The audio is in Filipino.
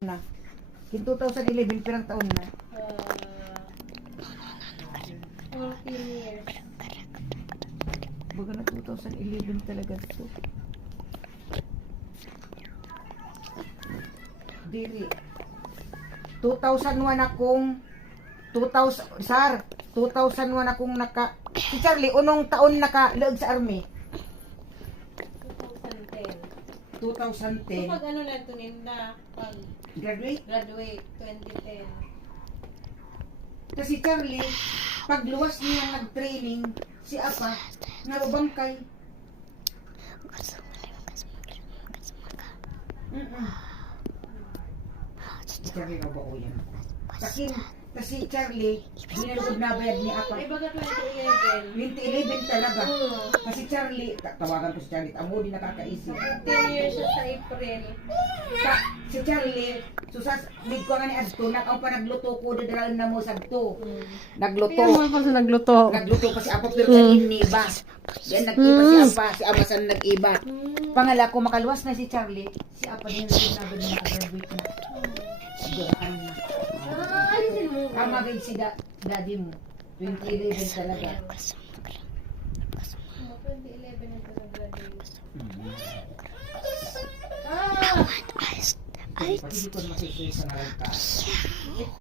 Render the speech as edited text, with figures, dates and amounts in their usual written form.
na. Kin 2011 pirang taon na. 14 years. Baga na 2011 talaga to. Dili. 2001 akong 2001 akong si Charlie unong taon naka-leog sa army. 2010. So 2010. pag ano na ito na pag Graduate. 2010. Kasi Charlie, pag luwas niya nag-training, si Apa, narubangkay. Si Charlie na ba ko yan? Kasi Charlie, binalugod na bayad ni Apa. Ay baga 2011. 2011 talaga. Kasi Charlie, tawagan ko si Charlie, amo din nakakaisip. 10 years siya sa April. Si Charlie, susas, big ko nga ni Adto, nakaw pa nagluto ko, dadalan na mo sa Adto. Nagluto. Ano pa sa nagluto? Nagluto pa si Apa pero sa iniba. Yan nag-iba si Apa, si Apa sa nag-iba. Pangala ko makaluwas na si Charlie, si Apa din na nakagraduate na. Siguraan na. Ayusin mo. Tama din si daddy mo. 2011 talaga. 2011 na ito nag-graduate. Pati di ko masisisi sa ngalan ka.